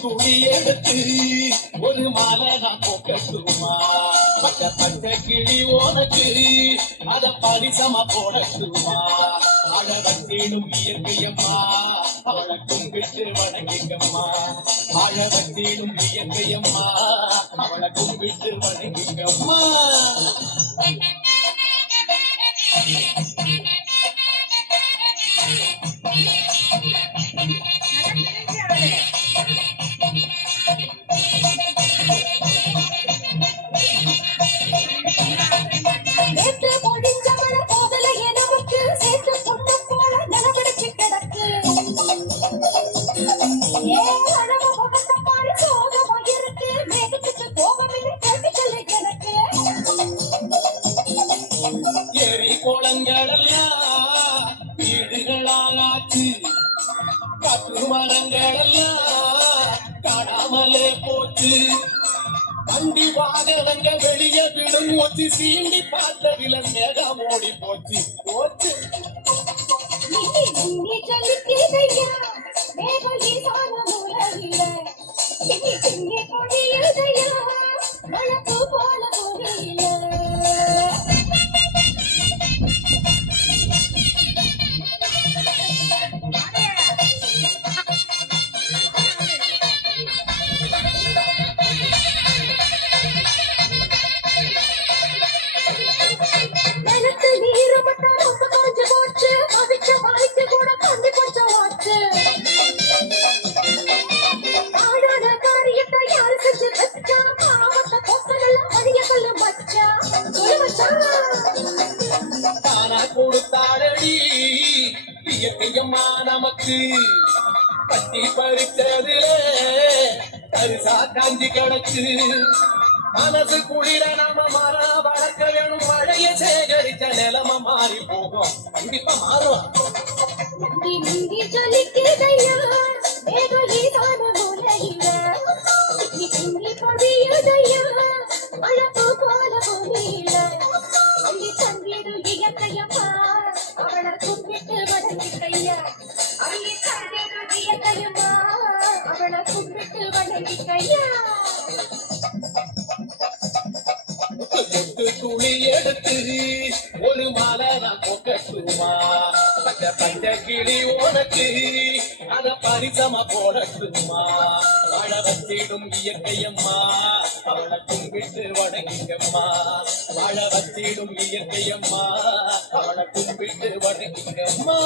துளி எடுத்து ஒரு மாலை நான் போக்கட்டுமா பச்சை பச்சை கிளி உனக்கு அத பரிசமா போடட்டுமா அழ வச்சிடும் இயற்கையம்மா அவளை கும்பிட்டு வணங்கிக்கம்மா அழ வச்சிடும் இயற்கையம்மா அவளை கும்பிட்டு வணங்கிக்கம்மா ஏரி கோலங்களெல்லாம் வீடுகளாச்சு காற்று மரங்களெல்லாம் காணாமலே போச்சு வண்டி வாகனங்கள் வெளியே விடும் ஒத்தி சீண்டி பார்த்ததில மேகம் ஓடி போச்சு போச்சு கொடுத்தாடடி இயற்கையம்மா நமக்கு பட்டி பறிச்சதுல தரிசா காஞ்சி கிடக்கு மனசு குளிர நாம மரம் வளர்க்க வேணும் மழைய சேகரிச்ச நிலம மாறி போகும் கண்டிப்பா மாறும் துளி எடுத்து ஒரு மாலை நான் போக்கட்டுமா பச்சை பச்சை கிளி உனக்கு அத பரிசமா போடட்டுமா வாழ வச்சிடும் இயற்கையம்மா அவளை கும்பிட்டு வணங்கிக்கம்மா வாழ வச்சிடும் இயற்கையம்மா அவளை கும்பிட்டு வணங்கிக்கம்மா